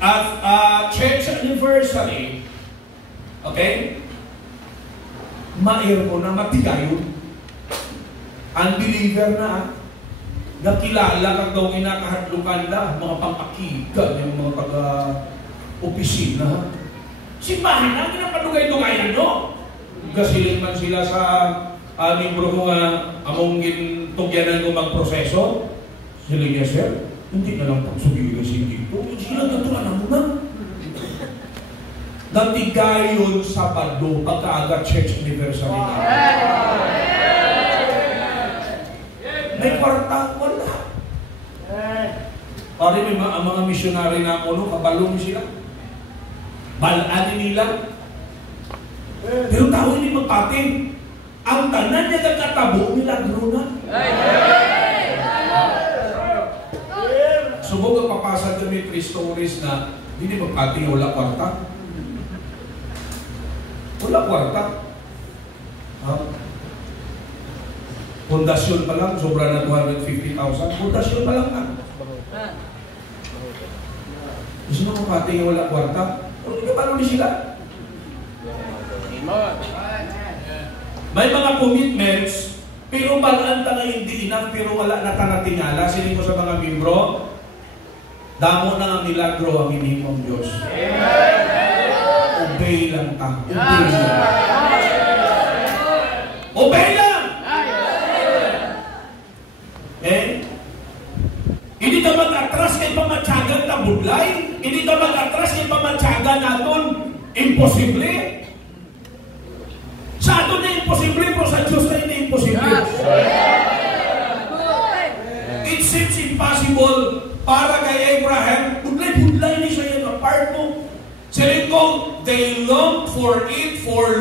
at church anniversary, okay? Maero na matigayon. Unbeliever na, nakilala kang daw kinakahadlukan na, mga pang-akigan, yung mga pag-opisina. Simbahan na, kinapadugay-dugayan, no? Gasiling man sila sa libro ko nga, among tugyanan ko magproseso. Sila niya, sir, hindi na lang pagsugilan siya dito. Sila natulan na muna. Natigayon sa Sabado, pagkaaga church anniversary na. May kwarta, wala. Pari may mga misyonary na ako, kabalong sila. Balaan nila. Pero tao hindi magpating. Ang tanan niya nagkatabo, milagro na. Subog ang papasad kami 3 stories na hindi magpating, wala kwarta. Wala kwarta. Pundasyon pa lang, sobra na 250,000. Pundasyon pa lang na. Gusto na magpating, wala kwarta. Hindi paano ni sila? May mga commitments, pero balaan ta nga hindi enough, pero wala na tanatingala. Siling ko sa mga membro, damo na nga milagro ang hinihimong Diyos. Obey lang ta. Obey lang. Obey lang! Hindi ka mag-atras kay pamatsagan na budlay. Hindi ka mag-atras kay pamatsagan natin. Imposible. Sa ato na imposible, pero sa Diyos na hindi imposible. It seems impossible para kay Abraham. Budlay-budlay ni siya yung apart mo. Sabi ko, they longed for it for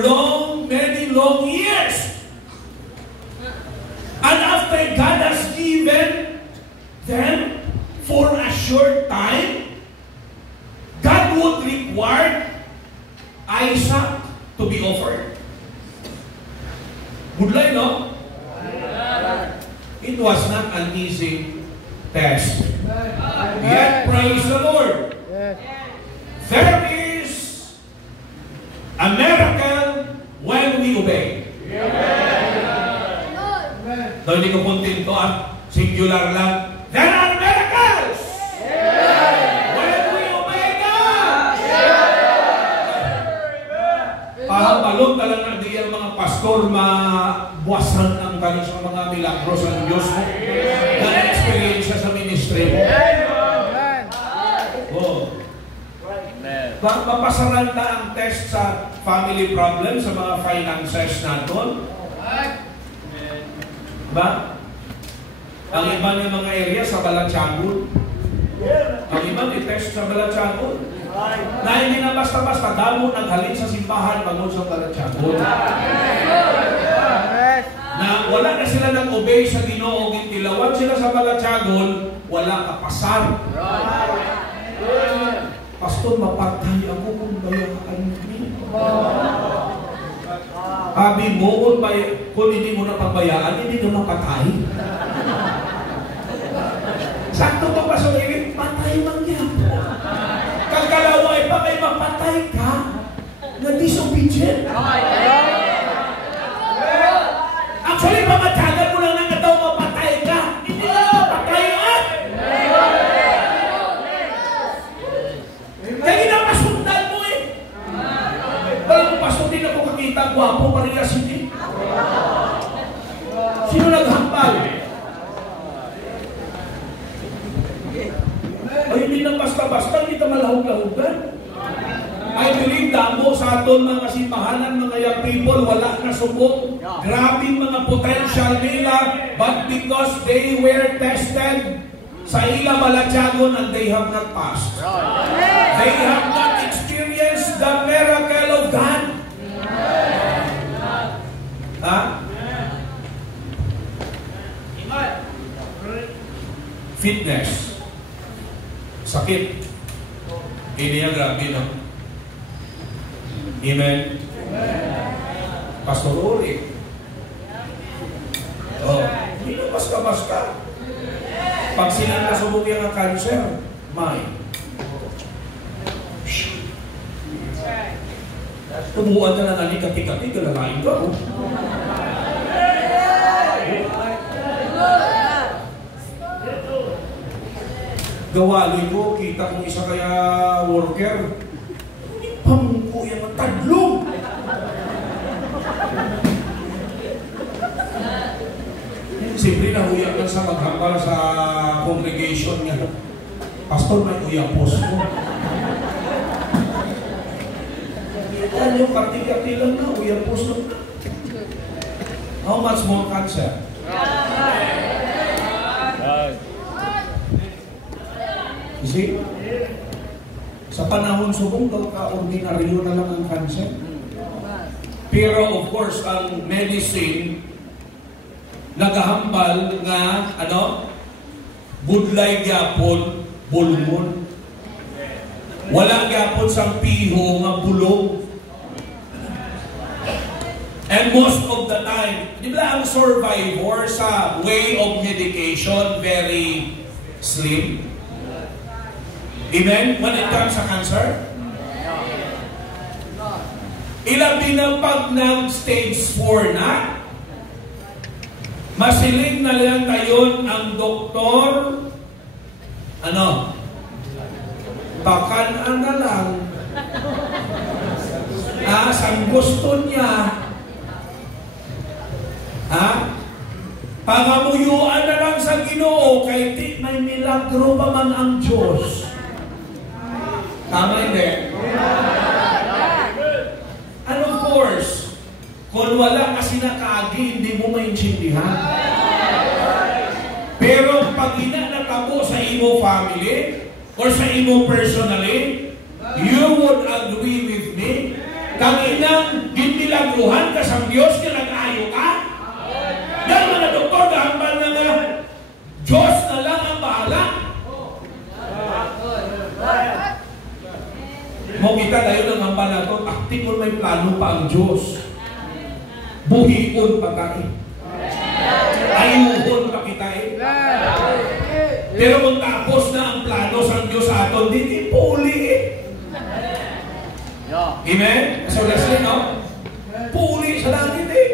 many long years. And after God has given them for a short time, God would require Isaac to be offered. Budlay, no? It was not an easy test. Yet, praise the Lord. There is a miracle when we obey. So, hindi ko kontento singular lang. There are miracles! When we obey God! Pahabalong talaga di ang mga pastor mabuwasan ang kanisang mga milagros ng Diyos mo. Na-experience sa ministry mo. Mapasaran na ang test sa family problem, sa mga finances natin. Ba? Ang iba ng mga area sa Balachagol. Ang iba i-test sa Balachagol. Na hindi na basta-basta, damo naghalin sa simbahan pagod sa Balachagol. Na wala na sila nag-obey sa Ginoo, gintilawag sila sa Balachagol, wala kapasar. Pastor, mapatay ako kung bayakan mo. Sabi mo, kung hindi mo na pagbayaan, hindi na mapatay. Sakto pa sa liwit, patay man yan. Kagkalaway pa may mapatay ka na disobedient. Actually, pamatyagan mo lang na daw mapatay ka. Hindi na mapatayan. Kaya ginapasundan mo eh. Balang pastor din ako kakita, guwapo parehas hindi. Sino naghambal? Ay, hindi na basta-basta, hindi na malahog-lahogan. I believe damo sa aton mga simbahanan, mga young people, wala na subok. Grabe mga potential nila, but because they were tested sa ila Balachagol and they have not passed. They have not experienced the miracle of God. Ha? Fitness. Sakit. Hindi yan grabe, no? Amen? Pastor Uri. Oh, hindi na basta-basta. Pag sila nasubok yung cancer, may. Tumuan ka na ni kati-kati, galalain ka. Oh. Gawali ko, kita kong isa kaya worker. Pamungko yan ang tadlong. Siyempre nahuya ka sa maghambal sa congregation niya. Pastor, may uyapos ko. Yan yung kati-kati lang na, uyapos lang na. How much more cancer? You see? Sa panahon subong, ka-ordinaryo na lang ang cancer. Pero of course, ang medicine, nagahambal nga, budlay gyapon, bulmon. Wala gyapon sang piho nga bulong. And most of the time, di ba ang survivor sa way of medication very slim? Amen? When it comes sa cancer? Ilabi na pag ng stage 4 na, masiling na lang ngayon ang doktor, pakanaan na lang. Sang gusto niya, pangamuyuan na lang sa Ginoo, kay di may milagro pa man ang Diyos. Tama hindi? And of course, kung wala kasi nakaagi, hindi mo maintindihan. Pero pag natabo sa imo family, or sa imo personally, you would agree with me, kang inang ginmilagruhan ka sa Diyos, kinag-ayo ka? Dahil mga doktor, gahambal na nga, Diyos na lang ang bahala. Mo kita tayo ng hambal na ito, aktikon may plano pa ang Diyos. Buhion pa tayo. Ayuhon pa kita eh. Pero kung tapos na ang plano sa Diyos sa aton, hindi puli eh. Amen? So Leslie, no? Puli sa langit eh.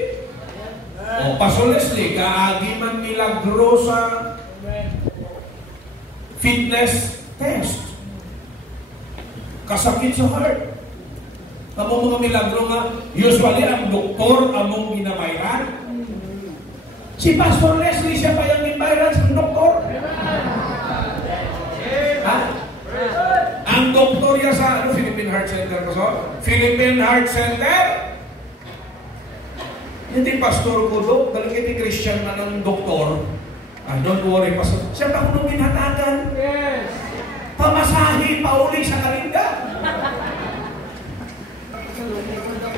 O, Pastor Leslie, kaagi man milagro sa fitness test. Kasakit sa heart. Among mga milagro nga, usually ang doktor among ginabayran. Si Pastor Leslie, siya pa yung ginabayran sa doktor. Ang doktor niya sa Philippine Heart Center ko so? Philippine Heart Center? Hindi pastor ko do, dahil hindi Christian na ng doktor. Don't worry, pastor. Siya pa kung binatagan. Yes. Pamasahe, pauli sa karinga.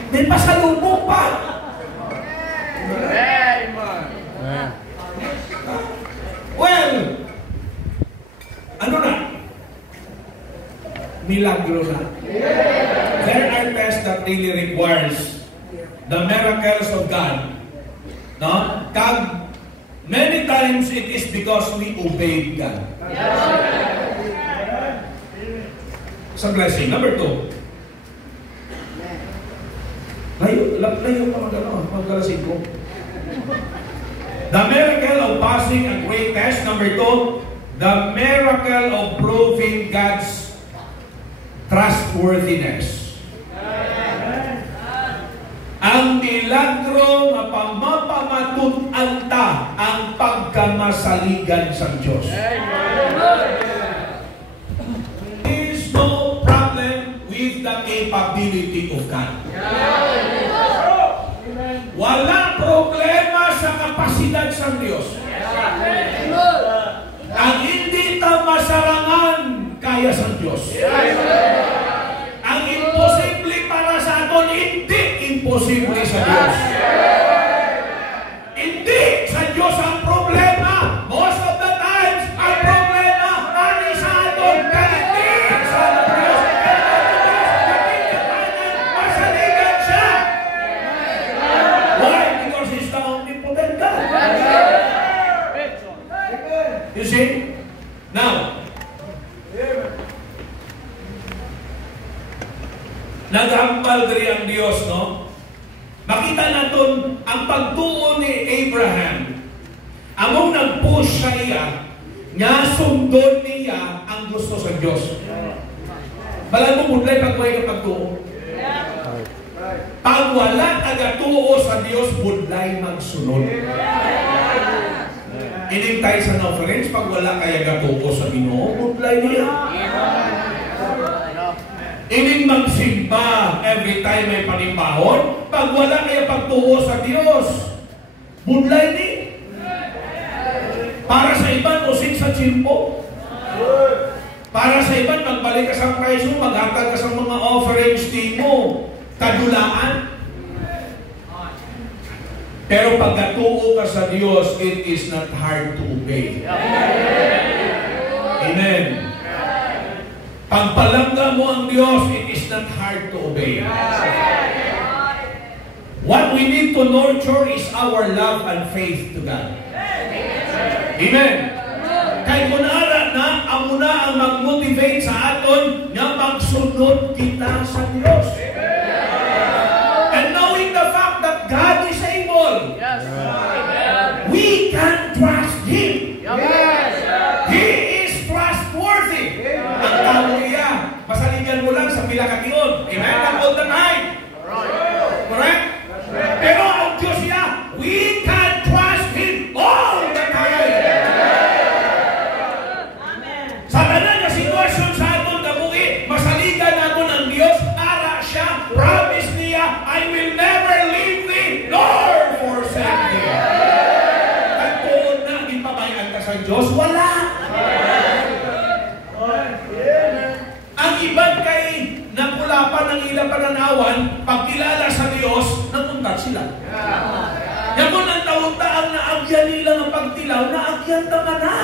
May pasalubong pa. Well, ano na? Milagro na. There are tests that really requires the miracles of God. No? Many times it is because we obeyed God. Sa blessing. Number 2. Layo pa magkalasin ko. The miracle of passing a great test. Number 2. The miracle of proving God's trustworthiness. Ang milagro na pamapamatut-an ta ang pagkamasaligan sa Diyos. There is no problem with the capability of God. Wala problema sa kapasidad sa Diyos. Ang hindi ta masarangan kaya sa Diyos. Ang imposible para sa aton, hindi imposible sa Diyos. Hindi sa Diyos ang problema. Most of the times, ang problema ani sa aton, hindi sa Diyos. Masaligan siya. Why? Because He's the omnipotent God. You see? Now, Naghambal diri ang Dios, no? Makita naton ang pagtuo ni Abraham. Among nag-push sa iya, nga sundon niya ang gusto sa Diyos. Balang mo budlay pagkuhay ka pagtuo. Pag wala tagatuo sa Diyos, budlay magsunod. Inintay sa na-friends, pag wala kaya gatuo sa Ginoo, budlay niya. Ining magsimba every time may panimbahon, pag wala kaya pagtuo sa Diyos, budlay ni. Para sa iban, usik sa chimpo. Para sa iban, magbalik ka sa preso, maghatag ka sa mga offerings mo, kadulaan. Pero pag gatuo ka sa Diyos, it is not hard to obey. Amen. Pag palangga mo ang Diyos, it is not hard to obey. What we need to nurture is our love and faith to God. Amen. Kaya kunara na, amo na ang mag-motivate sa aton na magsunod kita sa Diyos. And knowing the fact that God is able, we can trust Him. He is trustworthy. Ang tao niya, masaligan mo lang sa pila katiyon. Amen? Not all the time. Correct? Pero ang Diyos niya, we can trust Him all the time. Sa tanan na sitwasyon sa aton kabuhi, masaligan naton ang Diyos, ara siya, promise niya, I will never leave thee nor forsake thee. At tuon na, ipabayan ka sa Diyos, wala. Ang iban kay nakulapan ng ilang pananawan, pagkilala sa Diyos, napuntat sila. Yan kung ang taon-taang naagyan nila ng pagtilaw, naagyan naman na.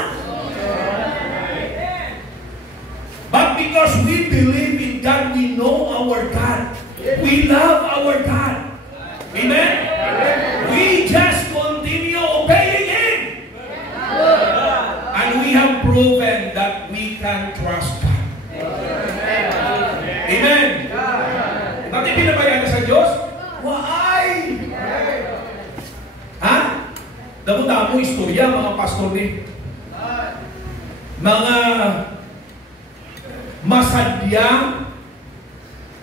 But because we believe in God, we know our God. We love our God. Amen? We just continue obeying Him. And we have proven that we can trust God. Amen? Bakit pinabayaan ka sa Diyos? Why? Ha? Damo-damo istorya, mga pastor ni. Mga masadya,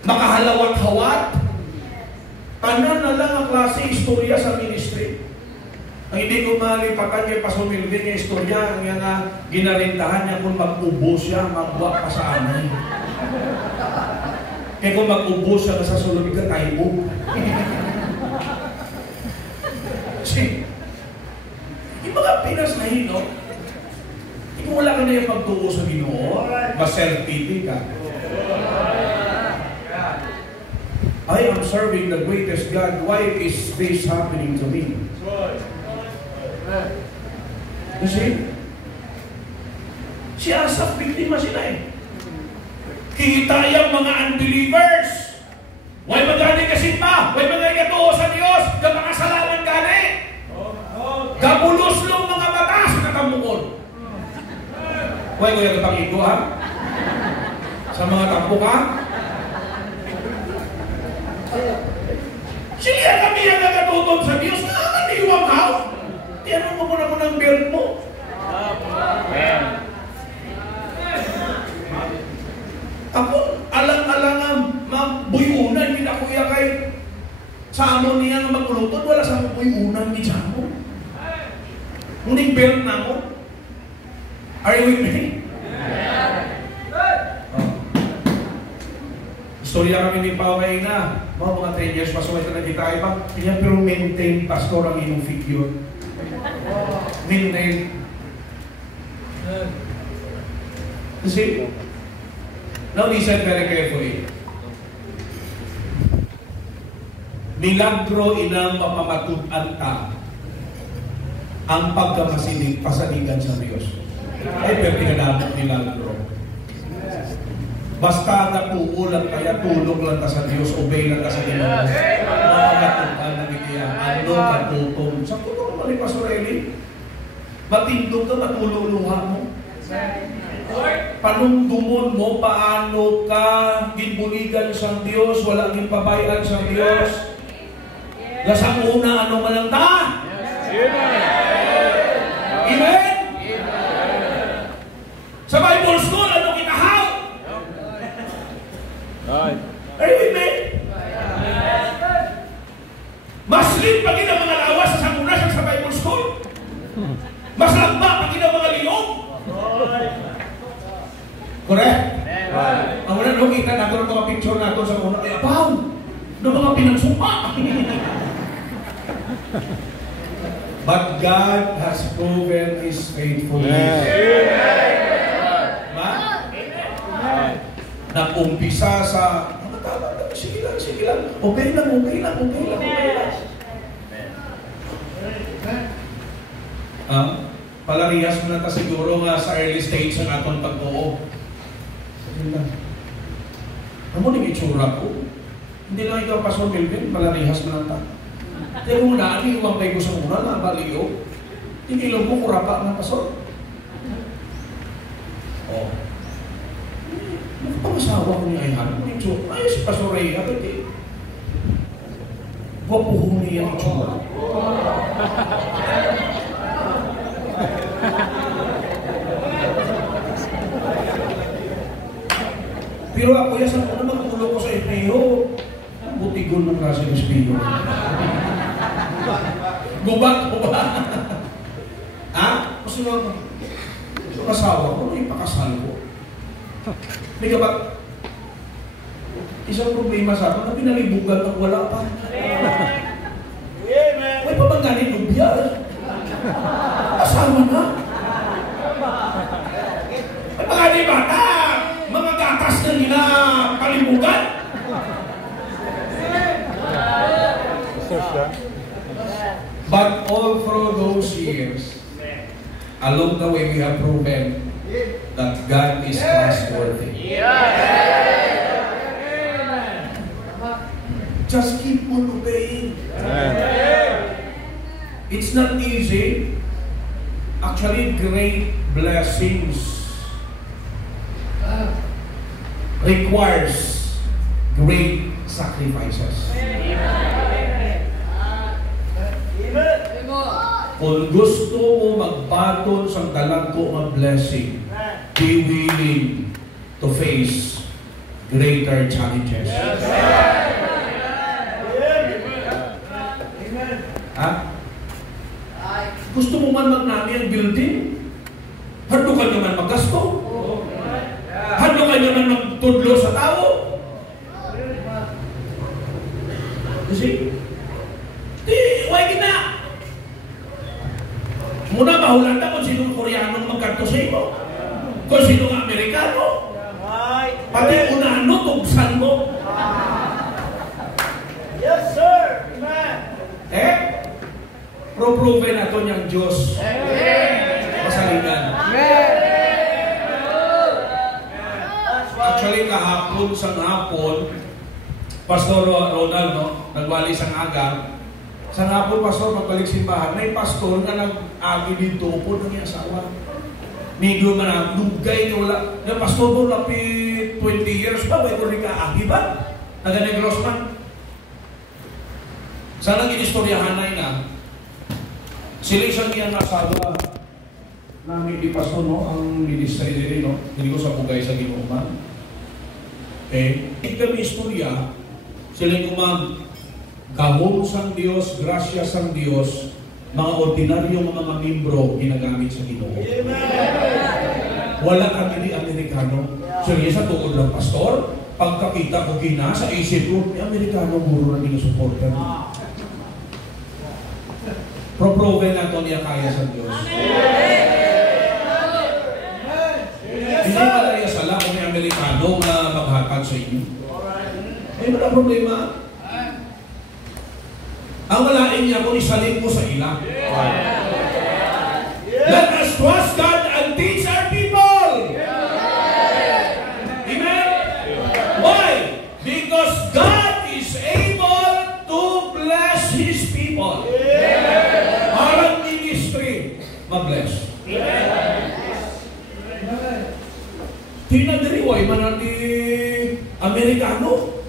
makahalawat-hawat, tanan na lang ang klase istorya sa ministry. Ang hindi ko malipatan kay Pastor Melvin yung istorya, ang yan na ginarintahan niya kung mag-ubos siya, magbuwa pa sa anay. Kaya kung mag-ubos siya sa sulog ka tayo. Kasi, yung mga Pinas na hino, kung wala ka na yung pagtuo sa Ginoo, ma-self-pity ka. I am serving the greatest God. Why is this happening to me? You see? Si Asaph, biktima sila eh. Kita yung mga unbelievers. Huwag magani kasi pa. Huwag magani katuo sa Diyos. Yung mga kasalanan gani. Gabulos lang mga batas na kamukod. Huwag ko yung pag-igo ha? Sa mga tampo ka? Siya kami ang nagatuton sa Diyos. Nakakaniwang house. Tiyanong mo muna mo ng build mo. Ako, alang-alang magbuyunan, hindi ako kay sa amon niya nga maguluton, wala sa magbuyunan ni Jamo. Muning belt na mo. Are you with me? Istorya kami ni Pao kayo na, mga 10 years pa sumay na kita iba, kaya pero maintain pastor ang inyong figure. Maintain. See? Now listen very carefully. Milagro inang mapamatutan ka ang pagkamasinig pasanigan sa Diyos. Ay, pero pinadamot milagro. Basta natuulan kaya tulong lang ka sa Diyos, obey lang ka sa Diyos. Makakatukan ng itiya. Ano katutom? Sa tulong mo ni Pastor Eli, matindog ka, matululuha mo. panumdumon mo paano ka ginbuligan sa Dios, wala ginpabayan sa Dios. Lasang una, ano man lang ta? Amen? Sa Bible school, ano kinahaw? Are you with me? Mas lit pag ang mga lawas sa muna sa Bible school. Mas lagba pag ang mga liog. Correct? Ang una nung kita nato ng mga picture nato sa una, ay apaw! Ng mga pinagsumpa! But God has proven His faithfulness. Diba? Nag-umpisa sa sige lang. Okay lang. Palarihas mo na ta siguro nga sa early stage ng atong pag-oo. Sige lang. Ano nang itsura ko? Hindi lang ikaw, Pastor Melvin, palarihas mo na ta. Kaya mo na, iwang kayo sa muna na baliyo. Hindi lang mo kurapa ng Pastor. Oh. Pag-asawa ko niya ay hanap ng itsura. Ay, si Pastor Ray, agad eh. Wapuhong niya ang itsura. Pero ako yan, sa mga magkulo ko sa espeho, butigon ng klase ng espeho. Gubat. Ha? Kasi nga, yung asawa ko, ipakasal ko. May kabat, isang problema sa akin, na pinalibugan at wala pa. May pabangganin lubya. Asawa na. Ay mga di bata, mga gatas na nila palibugan. But all through those years, along the way we have proven that God is trustworthy. Just keep on obeying. It's not easy. Actually, great blessings requires great sacrifices. Kung gusto mo magbaton sa dalang-ko ng blessing, be willing to face greater challenges. Ha? Gusto mo man magnami ang building? Hando ka naman maggasto? Hando ka naman magtudlo sa tao? Kasi, why gina? Muna mahulanda kung sino Koreano magkanto sa iyo. Kung sino Amerikano. Pati unano, tugsan mo. Yes, sir. Amen. Pro-prove na ito niyang Diyos. Masaligan. Actually, kahapon sa hapon, Pastor Ronald, nagwali sang aga. Sa hapon, Pastor, pagbalik simbahan, may pastor na nag-agi dito po ng asawa. Medyo man, lugay niya wala. Yung pastor po, lapit 20 years pa, may kung ika-agi ba? Naga-negros man. Sana ginistoryahan na nga. Sila isang niyang asawa namin di Pastor, ang ministry din, hindi ko sa bugay sa ginuman. Kami istorya, sila kumag gahom sang Diyos, grasya sang Diyos, mga ordinaryong mga membro ginagamit sa Ginoo. Wala kami ni Amerikano. Sige sa tuod ng pastor, pagkakita ko gina sa isip ko, may Amerikano guro na ginasuportan. Pro-prove na ito niya kaya sa Diyos. Hindi malaya sala kung may Amerikano na maghatag sa inyo. Ay, wala problema. Ang malain niya kung isalin mo sa ila. Let us trust God and teach our people. Amen? Why? Because God is able to bless His people. Our ministry, ma-bless. Amerikano.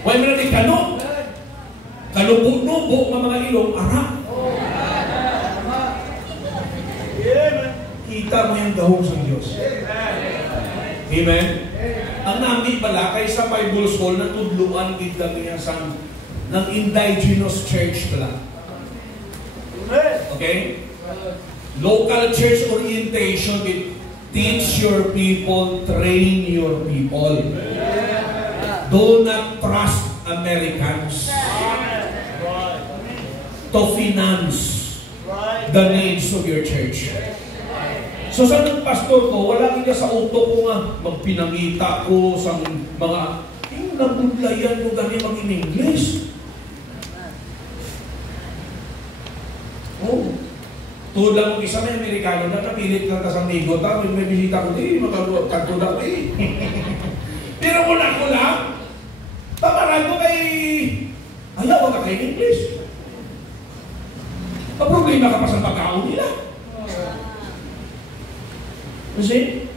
Why mo na kano? Kalubo-nubo ng mga ilong, ara. Kita mo yung gahong sa Diyos. Amen? Ang nami pala, kaysa Bible School, natudluan kita niya sa ng indigenous church pala. Okay? Local church orientation, it teach your people, train your people. Do not trust Americans to finance the needs of your church. So sa ng pastor ko, wala kita sa utok ko nga, magpinangita ko sa mga, nabudlayan ko gani mag-in-English. Oh. Tulad lang kung isa may Amerikano na napilit lang ta sa amigo ta, may bisita ko, magkagtuda ko Pero mula ko lang, tamaran ko kay ayaw ka kay English. Problema ka pa sa pagkaon nila. Kasi,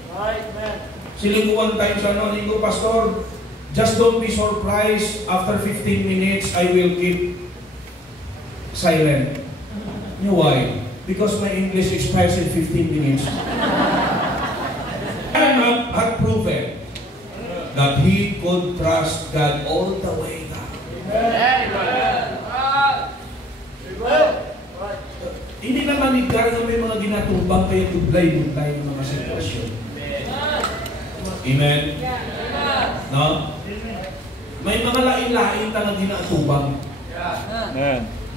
silikuan tayo sa linggo, Pastor, just don't be surprised, after 15 minutes, I will keep silent. You know why? Because my English expires in 15 minutes. Abraham had proven that he could trust God all the way down. Hindi naman ikaw na may mga ginatubang kaya tublay-butlay ng mga sitwasyon. Amen? No? May mga lain-lain na ginatubang.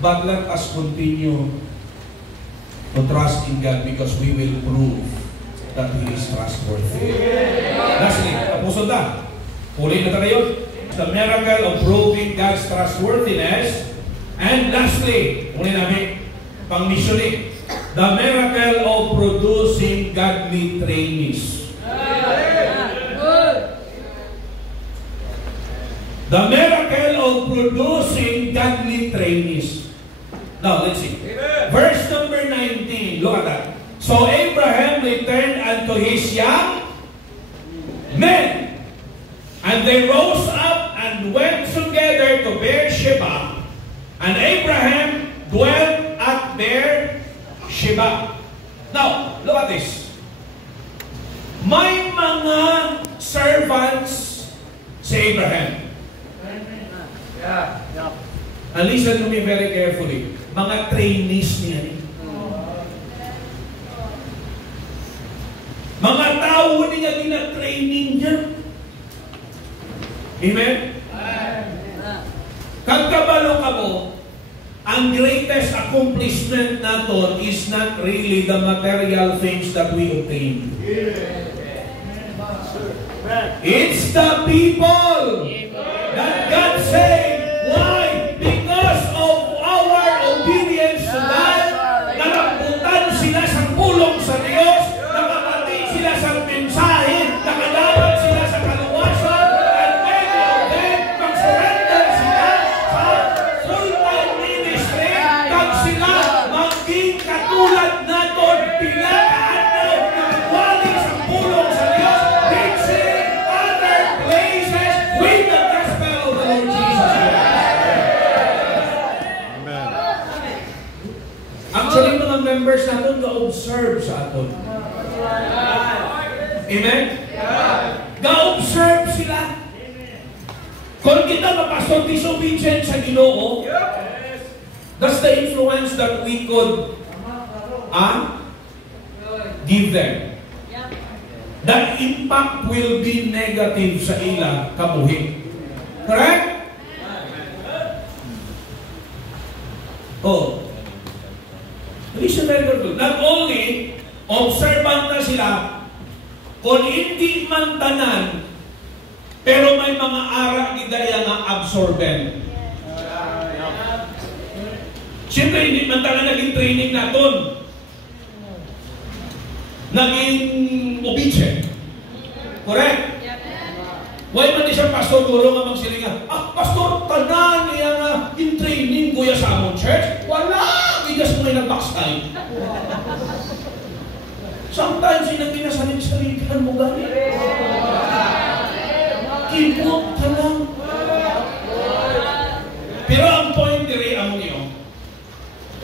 But let us continue to trust in God because we will prove that He is trustworthy. Lastly, tapos na. Huli na tayo. The miracle of proving God's trustworthiness. And lastly, huli namin, pang-missioning, the miracle of producing godly trainees. The miracle of producing godly trainees. Now, let's see. Verse number 19. Look at that. So Abraham returned unto his young men, and they rose up and went together to Beersheba, and Abraham dwelt at Beersheba. Now, look at this. May mga servants si Abraham. And listen to me very carefully. Mga trainees niya. Mga tao niya gina-training niya. Amen? Kagkabalo ka mo, ang greatest accomplishment natin is not really the material things that we obtain. It's the people that God saved. Why? Because of our obedience to God, nalambutan sila sa pulong sa Diyos, nakapati sila sa mensahe, nakadapat sila sa kaluwasan, and many of them mag-surrender sila sa full-time ministry, kag sila maging katulad natin, pinakaanaw na wali sa pulong sa Diyos, reaching other places with the gospel of the Lord Jesus Christ. Actually, mga members natin ga-observe sa atin. Amen? Ga-observe sila. Kung kita mapasok disobedient sa Ginoo, that's the influence that we could give them. The impact will be negative sa ilang kabuhi. Correct? Oh. Listen very carefully. Not only observant na sila, kung hindi man tanan, pero may mga ara gidaya nga absorbent. Siyempre, hindi man tanan naging training natin. Naging obedient. Correct? Why man di siya pastor guro nga magsilinga? Pastor, tanan niya nga in training kuya sa among church? Wala! Bigas mo ng backside. Sometimes, hindi na pinasalit-salitan mo gani. Ibot ka lang. Pero ang point dire ang niyo,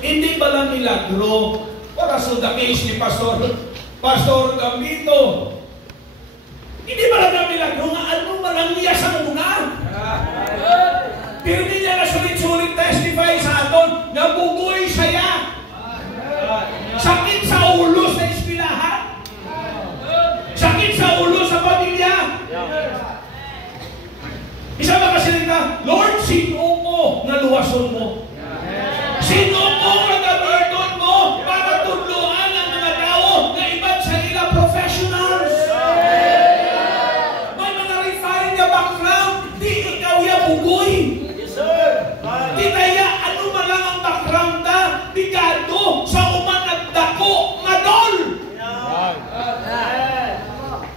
hindi ba lang milagro? Para sa the case ni Pastor Gambito. Hindi ba lang milagro nga ano malang niya sa muna? Pero hindi niya na sulit-sulit testify sa aton na bugoy siya. Sakit sa ulo sa eskwelahan. Sakit sa ulo sa pamilya. Isa ba kasalita, Lord, sino mo na luwason mo? Sino mo na gabarton mo para tudloan ang mga tao na iba't sa ila professionals? May mga refined na background, di ikaw ya bugoy. Di kaya ano man lang ang background na bigado sa umanagdako madol.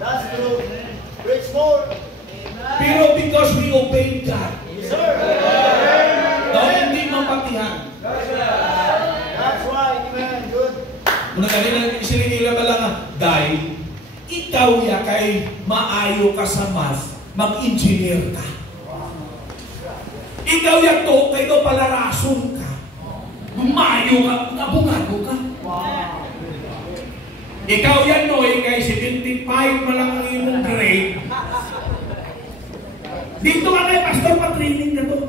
That's true. Rich more. Pero because we obey God, daw hindi mapatihan. That's right, man. Good. Muna kanina isinigila ba lang dahil ikaw ya kay maayo ka sa math, mag-engineer ka. Ikaw ya to, kay to palarason ka. Maayo ka, abungado ka. Ikaw yan no, kay 75 malang ang imong grade. Dito ka kay pastor pa-training na to.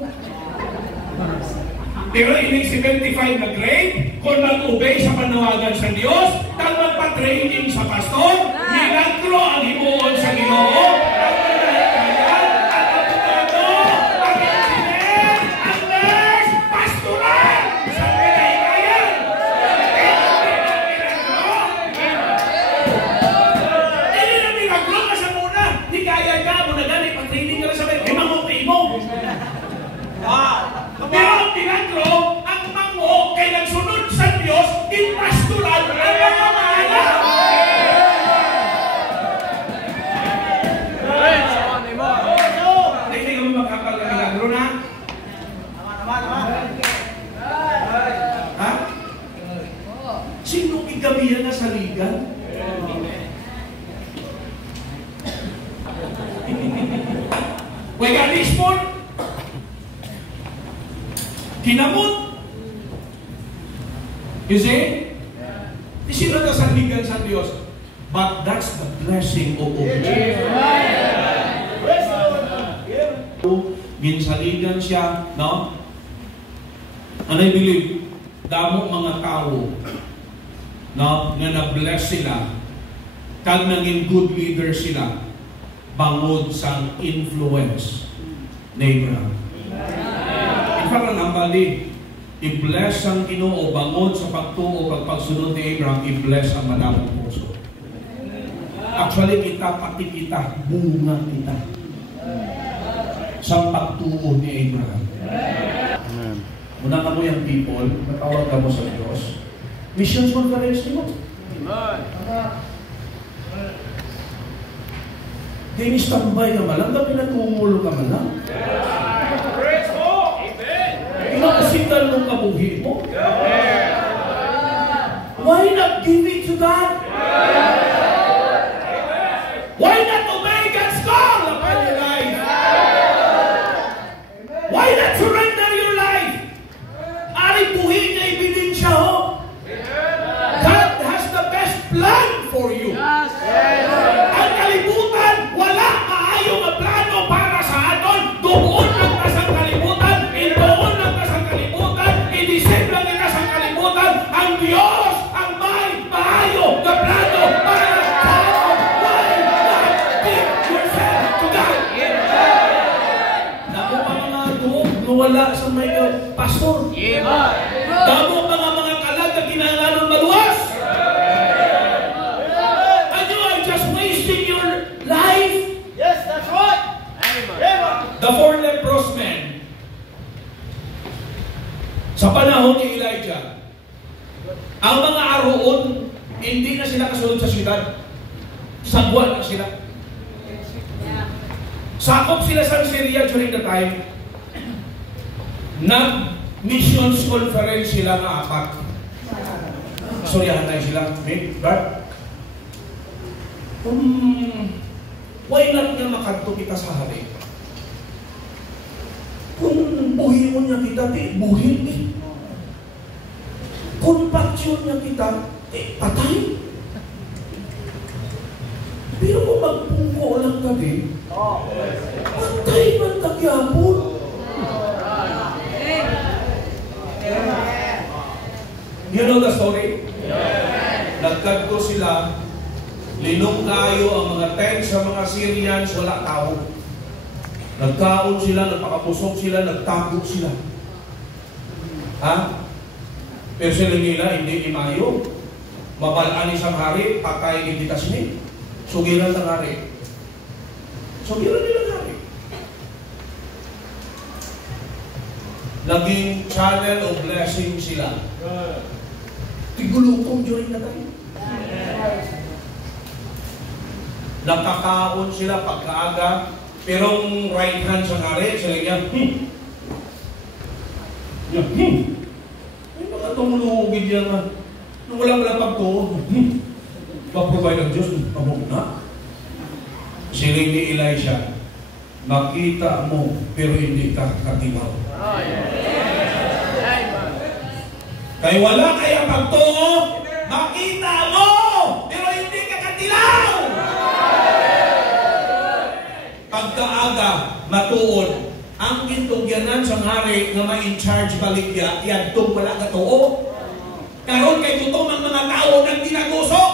Pero ining 75 na grade, kung mag-obey sa panawagan sa Diyos, kang magpa-training sa pastor, milagro ang himuon sa Ginoo, ang manahikayan, ang abogado, ang engineer, ang nurse, pastoral, sa manahikayan. Hindi na milagro ka sa muna, di kaya ka, muna gani, pa-training ka na sa may, mo. Pero ang milagro, ang mango kay nagsunod sa Diyos, ipastoral ang mga mahala. Hindi ka mo magkapal ng milagro na? Ha? Sino igabihan na sa liga? Wega Lisbon, kinamot. You see? Di sila nasandigan sa Diyos. But that's the blessing of obedience. Ginsaligan siya, no? And I believe, damo mga tao, no, na na-bless sila, kag naging good leader sila, bangod sa influence ni Abraham. In fact, ang bali, i-bless ang Ginoo bangod sa pagtuo pagsunod ni Abraham, i-bless ang madamong puso. Actually, pati kita, bunga kita sa pagtuo ni Abraham. Amen. Muna ka mo yung people, matawag ka mo sa Diyos. Missions conference mo. Dinis tambay ka malang, dami natumulo ka malang. Praise mo! Amen! Inakasitan mo kabuhi mo. Why not give it to God? Why not obey God's call upon your life? Why not surrender your life? Ari buhi na ibilin siya ho. God has the best plan for you. Ang kalibutan, wala maayong plano para sa aton. Doon lang ka sa kalibutan, doon lang ka sa kalibutan, i-deceive lang ka sa kalibutan. Ang Diyos ang may maayo na plano para sa aton. Why not give yourself to God? Damo pa mga doon, wala sa may pastor. Damo pa mga kalag na kinahanglan maluwas. The four leprous men, sa panahon ni Elijah, ang mga aroon, hindi na sila kasunod sa syudad. Sagwa na sila. Sakop sila sa Syria during the time. Nag-missions conference sila na apat. Soryahan tayo sila. Right? Why not nga makanto kita sa hari? Compassion niya kita, di buhin eh. Compassion niya kita, patay. Pero kung magpungko lang kami, patay man tagyapon. You know the story? Nagkadto sila, linong kayo ang mga tanks sa mga Syrians, wala tao. Nagkaon sila, nagpakapusok sila, nagtago sila. Ha? Pero sila nila, hindi imayo. Mabalaan isang hari, patay kita sini. Sugiran ng hari. Sugiran nila ng hari. Naging channel of blessing sila. Tigulukong during na tayo. Nakakaon sila pagkaaga, pero right hand sa hari, sila niya, may mga tumulugin yan na. Nung wala pagtuon, pa-provide ng Diyos, pamuk na. Siling ni Elisha, makita mo, pero hindi ka katibaw. Kaya wala kaya pagtuon, makita mo, pero hindi ka katilaw. Pagkaaga, matuon, ang gintugyanan sa hari na ma-in-charge baligya, yan itong wala katuo. Karon kay tutong ang mga tao nang dinagusok,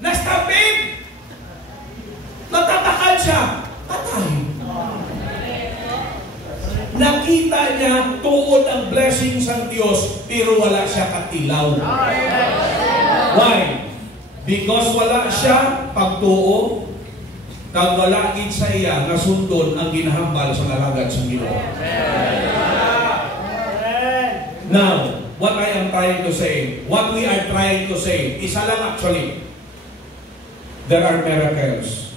nastapid, natatakan siya, patay. Nakita niya tuon ang blessings ng Diyos, pero wala siya katilaw. Why? Because wala siya pagtuo, kag wala gid sa iya nasundon ang ginahambal sa nalagad sa Ginoo. Now, what I am trying to say, what we are trying to say, isa lang actually, there are miracles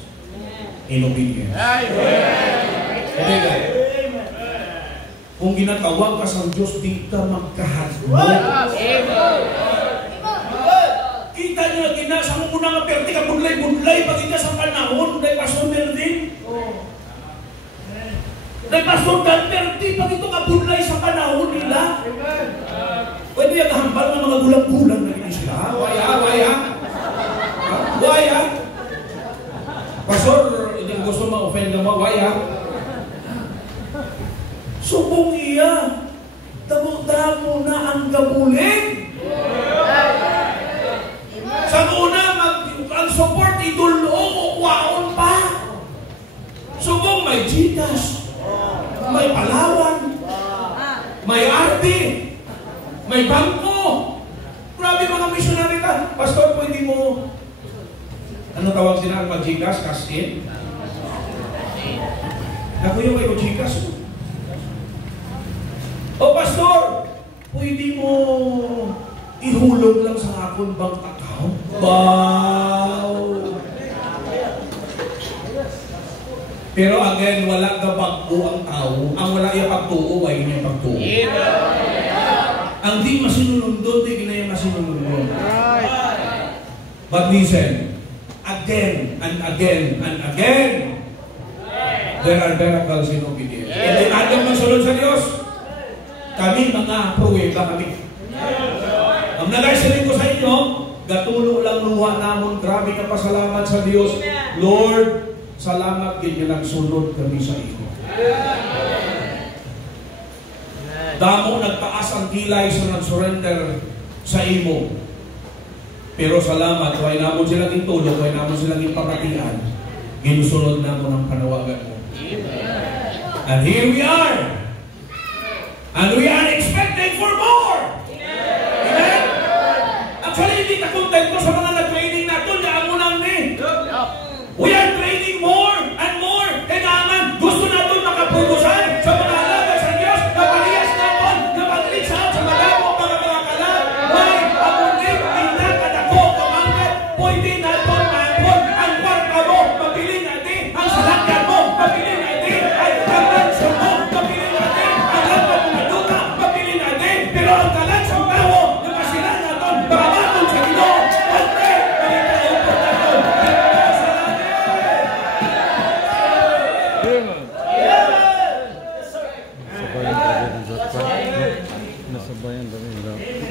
in obedience. Amen. Kung ginatawag ka sa Diyos, di ka magkahadlok. Kita niyo, sa mong unang aperti ka, budlay-budlay, pag ika sa panahon, dahil Pastor Mervin. Dahil Pastor Mervin, pag ito ka budlay sa panahon nila. Pwede yung hambal ng mga gulang-gulang na rin sila. Waya. Pastor, hindi gusto ma-offend naman, waya. Subong iya, damo na ang gabuling. Sa una, ang support idulong o kwaon pa. Subong may Gcash, may Palawan, may RD, may bangko. Grabe mga missionary ka. Pastor, pwede mo, ano tawag sila ang mag-Gcash, cash in? Ako yung may Gcash. O Pastor, pwede mo ihulog lang sa akong bank account? Wow! Pero again, wala ka pagtuo ang tao. Ang wala yung pagtuo, ay yung pagtuo. Ang di masinunundod, di ginaya masinunundod. But listen, again and again and again, there are miracles in obedience. And then, agad masunod sa Diyos. Kami mga pruweba kami. Ang nagaysiling ko sa inyo, gatulo lang luha namon, grabe ka pasalamat sa Diyos. Lord, salamat din yung nagsunod kami sa iyo. Damo nagtaas ang kilay sa nag-surrender sa imo. Pero salamat, why namon silang itulog, why namon silang ipakatian, ginusunod namon ang panawagan mo. And here we are. And we are expecting for more. Amen? Actually, hindi na content ko sa mga nag-training natin na amo nang ni. We are training more and more. Kailangan gusto natin makapugusan sa mga alaga sa Diyos na parehas natin na paglisan sa madamo mga kalam. Why? Abunin, inakadako, kamangkat, pwede natin maapon ang kwarta mo, mabiling natin, ang salakyan mo, mabiling natin, ay kamansa mo, mabiling natin, ang lapat mo maduka, mabiling natin, pero ang talang sa tao, na kasilan natin, bakamatong sa Ginoo, at pray, balik tayo po natin.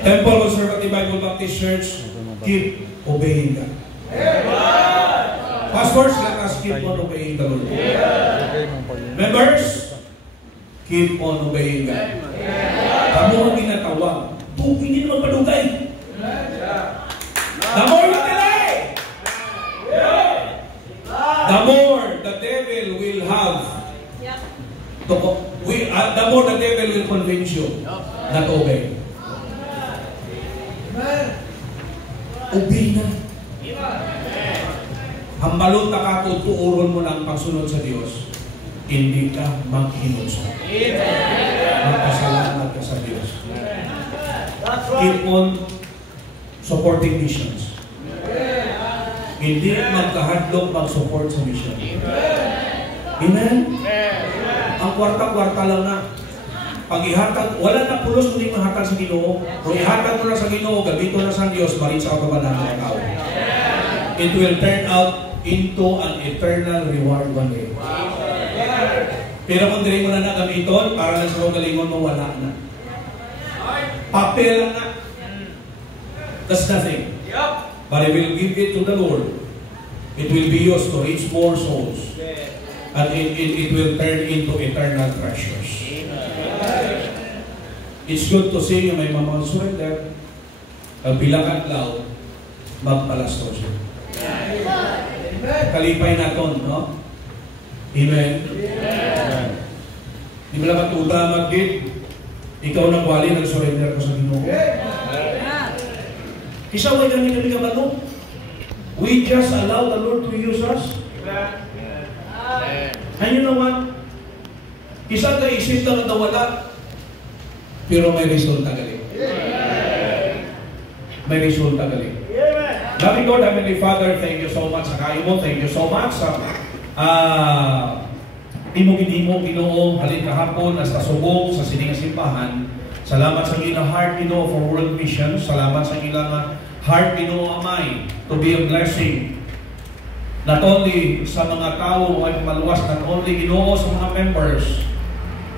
Temple Conservative Bible Baptist Church, keep obeying God. Pastors, let us keep on obeying the Lord. Members, keep on obeying God. Kamu ang ginatawag. Hindi naman padugay. The more you delay, the more the devil will have. The more the devil will convince you not to obey. Obey na. Hambalon na ka kung tuuron mo lang pagsunod sa Diyos, hindi ka maghinunso. Magpasalamat ka sa Diyos. Keep on supporting missions. Hindi magkahadlok mag-support sa mission. Amen? Ang kwarta-kwarta lang na. Pag ihatag, wala na pulos kung di mahatag sa Ginoo. Kung ihatag mo na sa Ginoo, gabito na sa Diyos, marin sa kapabalan ng tao. It will turn out into an eternal reward one day. Pero kung dili mo na nagamiton, para lang sa galingon mo, wala na. Papel lang na. That's nothing. But I will give it to the Lord. It will be used to reach more souls. And it will turn into eternal treasures. It's good to see may mga surrender. Bilang adlaw, magpalastos siya. Kalipay naton, no? Amen. Di ba lang matuta mag-git? Ikaw na kwali, nag-surrender ka sa Ginoo. Isa way kami kabalo. We just allow the Lord to use us. And you know what? Isa ka isip na nawala, pero may resulta galing. May resulta galing. Loving God, Heavenly Father, thank you so much sa kayo mo. Thank you so much sa imo Ginoo, halin kahapon hasta subok sa sining simbahan. Salamat sa ilang heart, Ginoo, for world mission. Salamat sa ilang heart, Ginoo, Amay, to be a blessing. Not only sa mga tao ay maluwas, not only Ginoo sa mga members,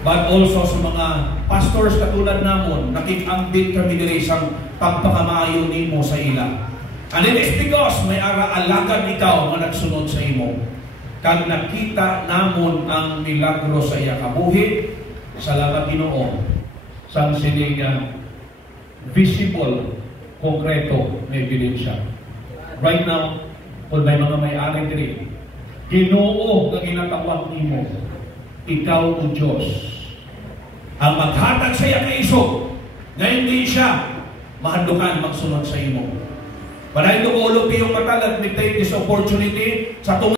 but also sa mga pastors katulad namon, nakikambit kami diri sa pagpakamaayo nimo sa ila. And it is because may alagad ikaw nga nagsunod sa imo. Kag nakita namon ang milagro sa iya kabuhi, salamat Ginoo sa sining visible, konkreto na ebidensya. Right now, kung may mga may-ari diri, Ginoo nga ginatawag nimo, ikaw o Diyos ang maghatag sa iya kaisog na hindi siya mahandukan magsunod sa imo. But I do all of you matalag, we take this opportunity sa